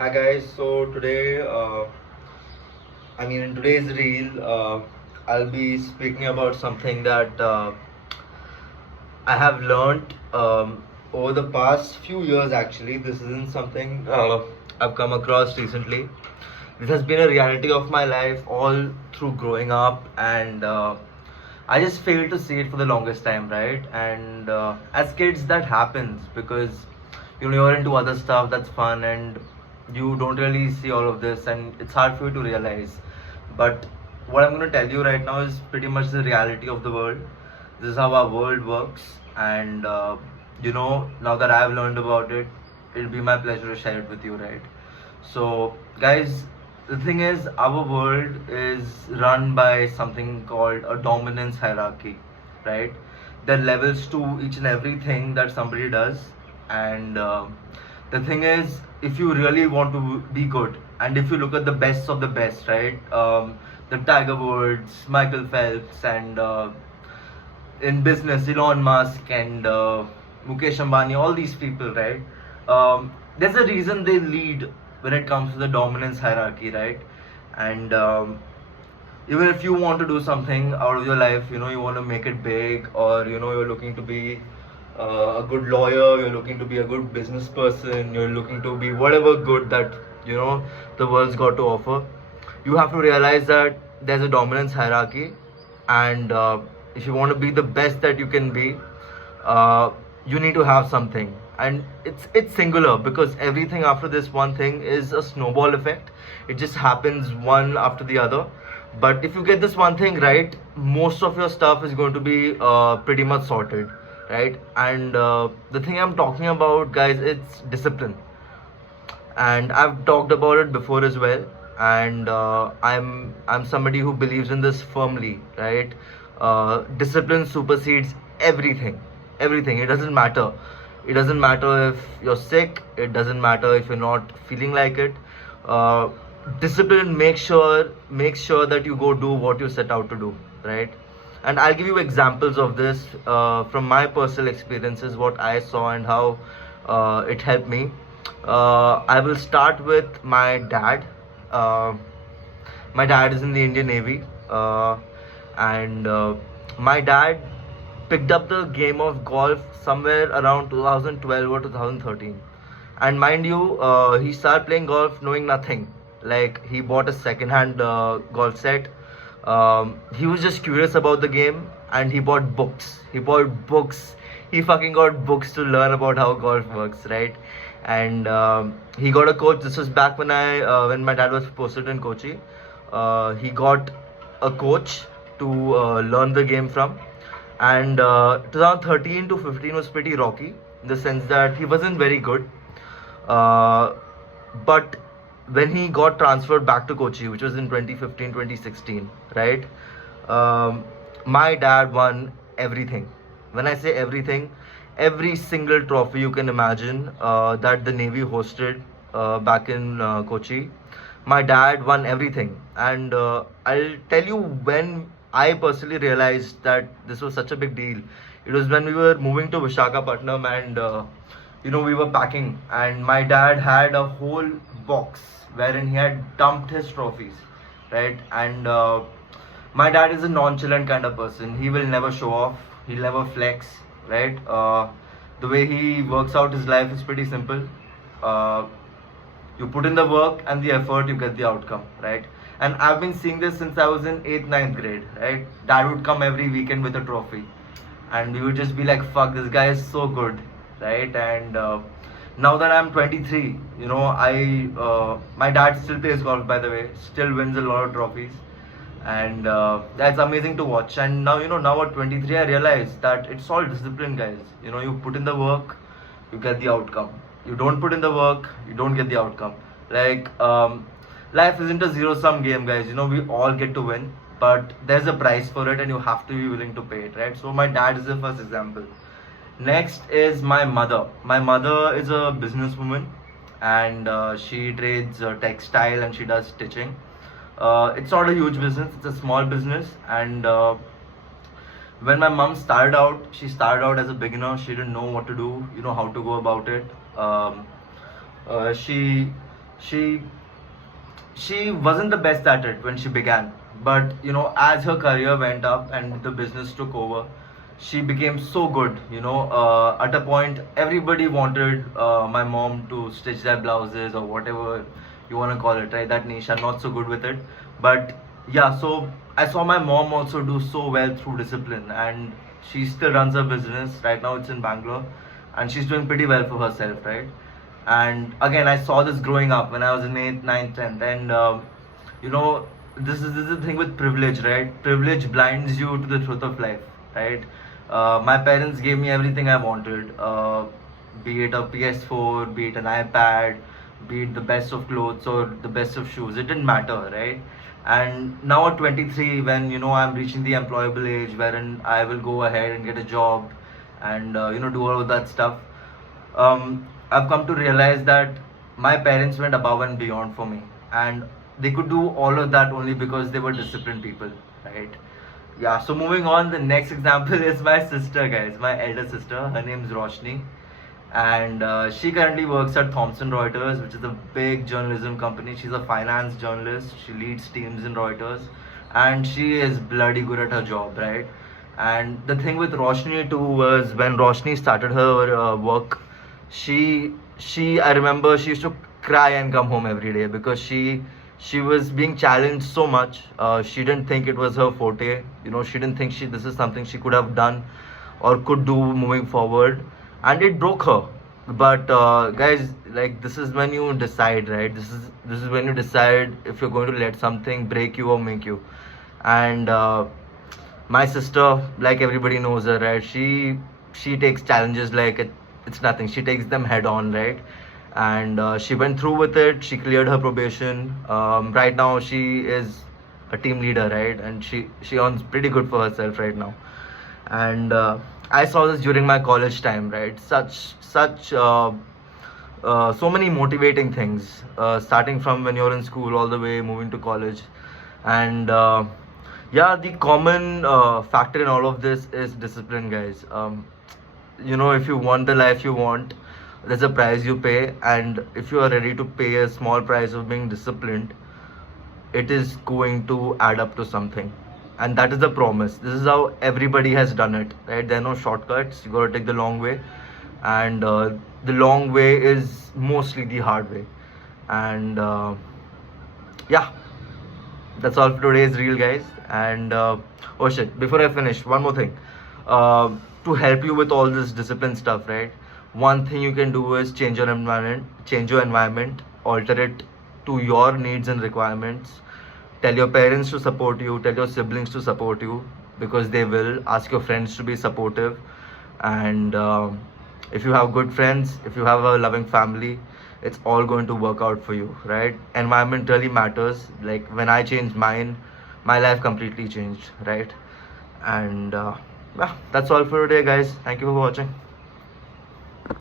Hi guys, so today, in today's reel, I'll be speaking about something that I have learned over the past few years actually. This isn't something I've come across recently. This has been a reality of my life all through growing up, and I just failed to see it for the longest time, right? And as kids, that happens because you're into other stuff that's fun, and you don't really see all of this, and it's hard for you to realize. But what I'm going to tell you right now is pretty much the reality of the world. This is how our world works, and now that I've learned about it, it'll be my pleasure to share it with you, right? So, guys, the thing is, our world is run by something called a dominance hierarchy, right? There are levels to each and everything that somebody does, and the thing is, if you really want to be good, and if you look at the best of the best, right? The Tiger Woods, Michael Phelps, and in business, Elon Musk and Mukesh Ambani, all these people, right? There's a reason they lead when it comes to the dominance hierarchy, right? And even if you want to do something out of your life, you want to make it big, or you're looking to be a good lawyer, you're looking to be a good business person, you're looking to be whatever good that the world's got to offer. You have to realize that there's a dominance hierarchy, and if you want to be the best that you can be, uh, you need to have something, and it's singular because everything after this one thing is a snowball effect. It just happens one after the other. But if you get this one thing right, most of your stuff is going to be pretty much sorted, right? And the thing I'm talking about, guys, it's discipline, and I've talked about it before as well. And I'm somebody who believes in this firmly, right? Discipline supersedes everything, everything. It doesn't matter. It doesn't matter if you're sick. It doesn't matter if you're not feeling like it. Uh, Discipline makes sure that you go do what you set out to do, right? And I'll give you examples of this from my personal experiences, what I saw and how it helped me. I will start with my dad. Uh, my dad is in the Indian Navy, and my dad picked up the game of golf somewhere around 2012 or 2013. And mind you, he started playing golf knowing nothing. Like, he bought a second-hand golf set. He was just curious about the game, and he bought books. He fucking got books to learn about how golf works, right? And he got a coach. This was back when my dad was posted in Kochi. He got a coach to learn the game from. And 2013 to 15 was pretty rocky in the sense that he wasn't very good. But when he got transferred back to Kochi, which was in 2015, 2016, right? My dad won everything. When I say everything, every single trophy you can imagine that the Navy hosted back in Kochi. My dad won everything. And I'll tell you when I personally realized that this was such a big deal. It was when we were moving to Vishakhapatnam, and we were packing, and my dad had a whole box wherein he had dumped his trophies, right? And my dad is a nonchalant kind of person. He will never show off. He'll never flex, right? The way he works out his life is pretty simple. Uh, you put in the work and the effort, you get the outcome, right? And I've been seeing this since I was in 8th, ninth grade, right? Dad would come every weekend with a trophy, and we would just be like, fuck, this guy is so good, right? And now that I'm 23, my dad still plays golf, by the way, still wins a lot of trophies, and that's amazing to watch. And now at 23, I realize that it's all discipline, guys. You put in the work, you get the outcome. You don't put in the work, you don't get the outcome. Like, life isn't a zero sum game, guys. We all get to win, but there's a price for it, and you have to be willing to pay it, right? So my dad is the first example. Next is my mother. My mother is a businesswoman, and she trades textile, and she does stitching. It's not a huge business, it's a small business. And when my mom started out, she started out as a beginner. She didn't know what to do, how to go about it. She she she wasn't the best at it when she began, but as her career went up and the business took over, she became so good. At a point everybody wanted my mom to stitch their blouses or whatever you want to call it, right? That niche, I'm not so good with it, but yeah. So I saw my mom also do so well through discipline, and she still runs her business right now. It's in Bangalore, and she's doing pretty well for herself, right? And again, I saw this growing up when I was in 8th, 9th, 10th, and you know this is the thing with privilege, right? Privilege blinds you to the truth of life, right? My parents gave me everything I wanted, be it a PS4, be it an iPad, be it the best of clothes or the best of shoes. It didn't matter, right? And now at 23, when I'm reaching the employable age wherein I will go ahead and get a job and do all of that stuff, I've come to realize that my parents went above and beyond for me, and they could do all of that only because they were disciplined people, right? Yeah. So moving on, the next example is my sister, guys. My elder sister. Her name's Roshni, and she currently works at Thomson Reuters, which is a big journalism company. She's a finance journalist. She leads teams in Reuters, and she is bloody good at her job, right? And the thing with Roshni too was when Roshni started her work, she I remember she used to cry and come home every day because she was being challenged so much. She didn't think it was her forte. She didn't think this is something she could have done or could do moving forward, and it broke her. But guys, like, this is when you decide, right? This is when you decide if you're going to let something break you or make you. And my sister, like everybody knows her, right? She takes challenges like it's nothing. She takes them head on, right? And she went through with it. She cleared her probation. Right now she is a team leader, right? And she earns pretty good for herself right now. And I saw this during my college time, right? Such so many motivating things, starting from when you're in school all the way moving to college. And yeah, the common factor in all of this is discipline, guys. If you want the life you want, there's a price you pay, and if you are ready to pay a small price of being disciplined, it is going to add up to something. And that is the promise. This is how everybody has done it, right? There are no shortcuts. You gotta take the long way, and the long way is mostly the hard way. And yeah, that's all for today's reel, guys. And oh shit, before I finish, one more thing. To help you with all this discipline stuff, right? One thing you can do is change your environment, alter it to your needs and requirements. Tell your parents to support you, tell your siblings to support you, because they will. Ask your friends to be supportive. And if you have good friends, if you have a loving family, it's all going to work out for you, right? Environment really matters. Like, when I changed mine, my life completely changed, right? And yeah, that's all for today, guys. Thank you for watching.